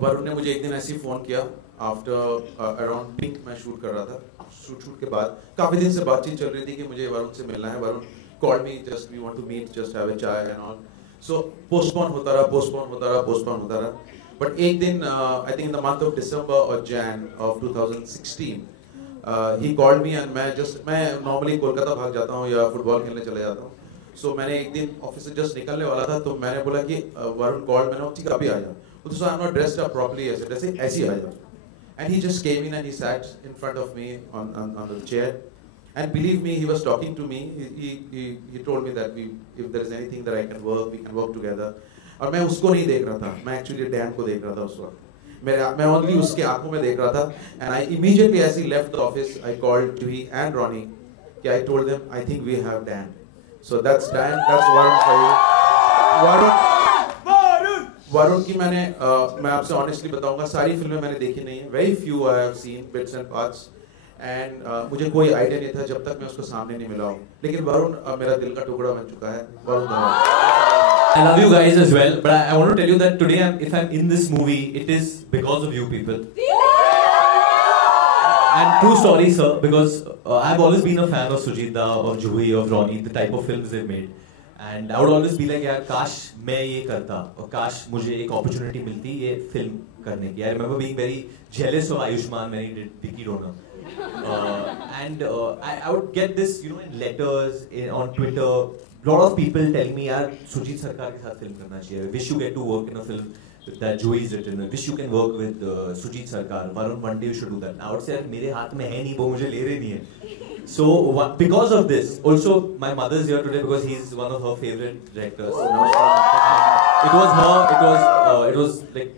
वरुण ने मुझे एक दिन ऐसे ही फ़ोन किया आफ्टर अराउंड पिंक मैं शूट कर रहा था शूट के बाद काफ़ी दिन से बातचीत चल रही थी कि मुझे वरुण से मिलना है Varun call me just we want to meet just have a chai and all so postpone होता रहा बट एक दिन I think in the month of December और Jan of 2016 he called me and मैं नॉर्मली कोलकाता भाग जाता हूँ या फुटबॉल खेलने चले जाता हूँ सो मैंने एक दिन ऑफिस से जस्ट निकलने वाला था तो मैंने बोला कि वरुण कॉल मैंने ठीक अभी आ जाओ so I'm not dressed up properly ऐसे ही आया and he just came in and he sat in front of me on the chair and believe me he was talking to me he told me that if there is anything that I can work we can work together और मैं उसको नहीं देख रहा था मैं actually Dan को देख रहा था उस वक्त मैं only उसके आंखों में देख रहा था and I immediately as he left the office I called Juhi and Ronnie कि I told them I think we have Dan so that's Dan that's Varun for you Varun की मैं आपसे ऑनेस्टली बताऊंगा सारी फिल्में मैंने देखी नहीं है very few I have seen bits and parts and मुझे कोई आइडिया नहीं था जब तक मैं उसको सामने नहीं मिला हूं लेकिन वरुण मेरा दिल का टुकड़ा बन चुका है Varun Dhawan I love you guys as well but I want to tell you that today if I'm in this movie it is because of you people and true story sir because I've always been a fan of Sujita of Juhi of Ronnie the type of films they've made and I would always be like यार काश मैं ये करता और काश मुझे एक opportunity मिलती ये film करने की I remember being very jealous of Ayushman when he did Vicky Donor and I would get this you know in letters on Twitter lot of people telling me यार सुजीत सरकार के साथ film करना चाहिए wish you get to work in a film that Joey is written wish you can work with Sujit Sarkar Varun one day you should do that I would say यार मेरे हाथ में है नहीं वो मुझे ले रहे नहीं है so because of this also my mother is here today because he's one of her favorite directors it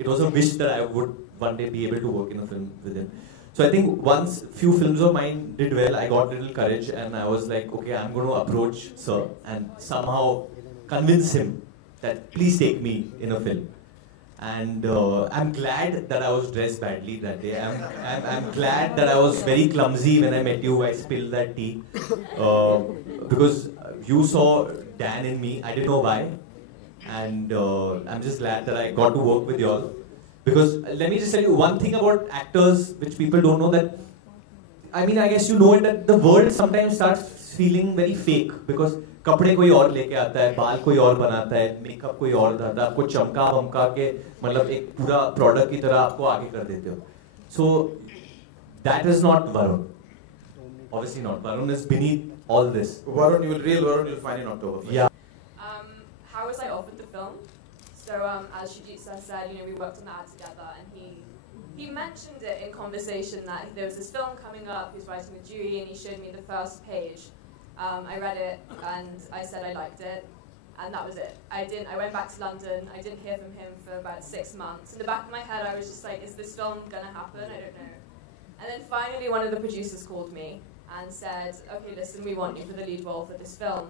was a wish that I would one day be able to work in a film with him so I think once few films of mine did well I got little courage and I was like okay I'm going to approach sir and somehow convince him that please take me in a film and I'm glad that I was dressed badly that day. I'm glad that I was very clumsy when I met you. I spilled that tea because you saw Dan in me. I didn't know why, and I'm just glad that I got to work with y'all. Because let me just tell you one thing about actors which people don't know that. I mean, I guess you know it that the world sometimes starts feeling very fake because कपड़े कोई और लेके आता है बाल कोई और बनाता है मेकअप कोई और करता है आपको चमका वमका के मतलब एक पूरा प्रोडक्ट की तरह आपको आगे कर देते हो so that is not Varun obviously not Varun is beneath all this Varun you'll find in October yeah how was I offered the film so as Shujit said you know we worked on the ad together and he mentioned it in conversation that there was this film coming up he was writing with Juhi and he showed me the first page I read it and I said I liked it and that was it. I went back to London, I didn't hear from him for about 6 months. In the back of my head I was just like, is this film gonna happen? I don't know. And then finally one of the producers called me and said, okay listen, we want you for the lead role for this film.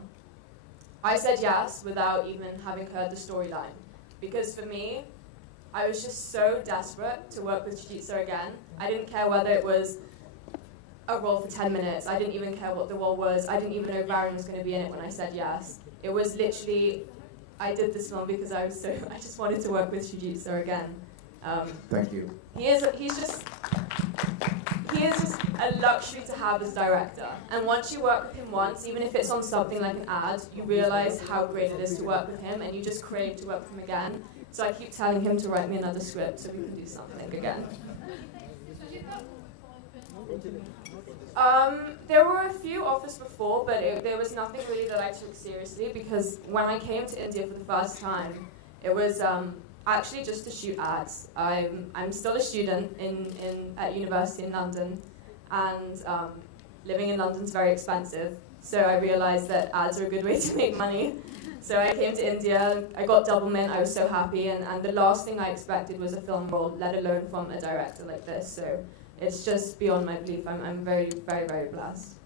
I said yes without even having heard the storyline. Because for me, I was just so desperate to work with Shujita again. I didn't care whether it was a role for 10 minutes. I didn't even care what the role was. I didn't even know Varun was going to be in it when I said yes. It was literally, I did this film because I just wanted to work with Shujita again. Thank you. He is just a luxury to have as director. And once you work with him once, even if it's on something like an ad, you realize how great it is to work with him and you just crave to work with him again. So I keep telling him to write me another script so we can do something again. There were a few offers before, but there was nothing really that I took seriously because when I came to India for the first time, it was actually just to shoot ads. I'm still a student at university in London, and living in London is very expensive. So I realized that ads are a good way to make money. So I came to India, I got double mint, I was so happy, and the last thing I expected was a film role, let alone from a director like this. So it's just beyond my belief. I'm very, very, very blessed.